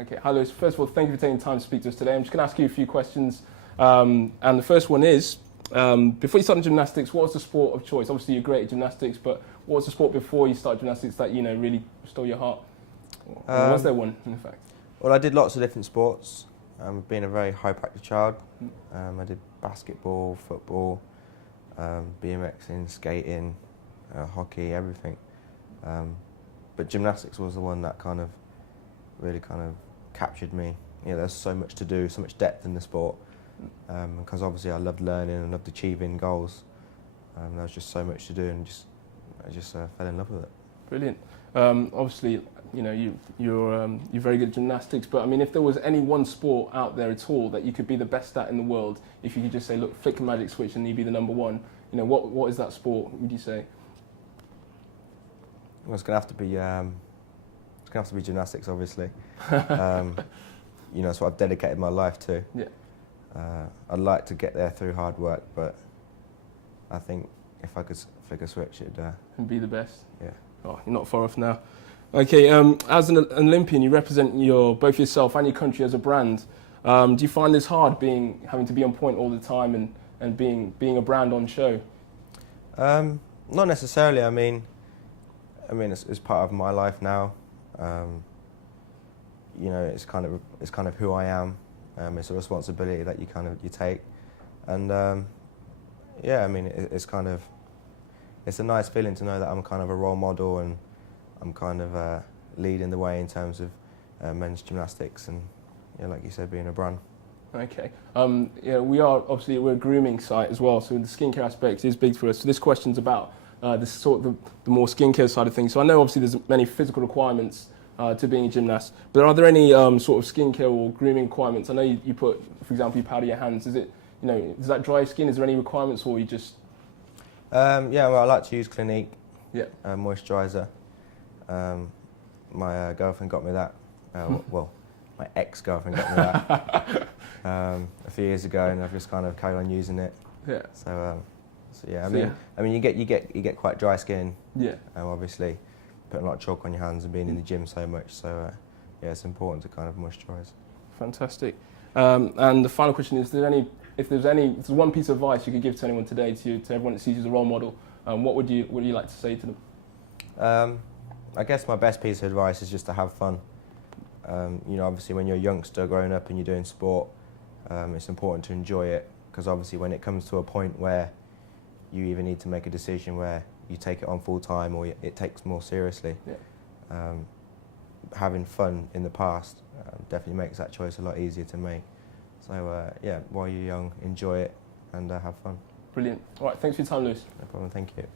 Okay, hi Lewis. First of all, thank you for taking time to speak to us today. I'm just going to ask you a few questions. And the first one is, before you started gymnastics, what was the sport of choice? Obviously, you're great at gymnastics, but what was the sport before you started gymnastics that, really stole your heart? Or was there one, in fact? Well, I did lots of different sports. Being a very high-practice child, I did basketball, football, BMXing, skating, hockey, everything. But gymnastics was the one that really captured me. There's so much to do, so much depth in the sport. Because obviously I loved learning and loved achieving goals. There was just so much to do, and I just fell in love with it. Brilliant. Obviously, you're very good at gymnastics, but I mean, if there was any one sport out there at all that you could be the best at in the world, if you could just say, look, flick a magic switch and you'd be the number one, what is that sport, would you say? Well, it's gonna have to be gymnastics, obviously. It's what I've dedicated my life to. Yeah. I'd like to get there through hard work, but I think if I could flick a switch, it'd and be the best. Yeah. Oh, you're not far off now. Okay, as an Olympian, you represent both yourself and your country as a brand. Do you find this hard, having to be on point all the time and being a brand on show? Not necessarily. I mean, it's part of my life now. It's kind of who I am. It's a responsibility that you take, and it's a nice feeling to know that I'm kind of a role model, and I'm kind of leading the way in terms of men's gymnastics, and like you said, being a brand. Okay. We're a grooming site as well, so the skincare aspect is big for us. So this question's about the more skincare side of things. So I know obviously there's many physical requirements to being a gymnast, but are there any sort of skincare or grooming requirements? I know you put, for example, you powder your hands. Is it, does that dry skin? Is there any requirements, or you just? I like to use Clinique. Yeah. Moisturiser. My girlfriend got me that. My ex-girlfriend got me that a few years ago, and I've just kind of carried on using it. Yeah. You get quite dry skin. Yeah. Obviously, putting a lot of chalk on your hands and being in the gym so much. So it's important to kind of moisturise. Fantastic. And the final question is: if there's one piece of advice you could give to anyone today, to everyone that sees you as a role model, what would you like to say to them? I guess my best piece of advice is just to have fun. Obviously when you're a youngster growing up and you're doing sport, it's important to enjoy it, because obviously when it comes to a point where you either need to make a decision where you take it on full time or it takes more seriously, having fun in the past definitely makes that choice a lot easier to make. So while you're young, enjoy it and have fun. Brilliant. All right, thanks for your time, Lewis. No problem, thank you.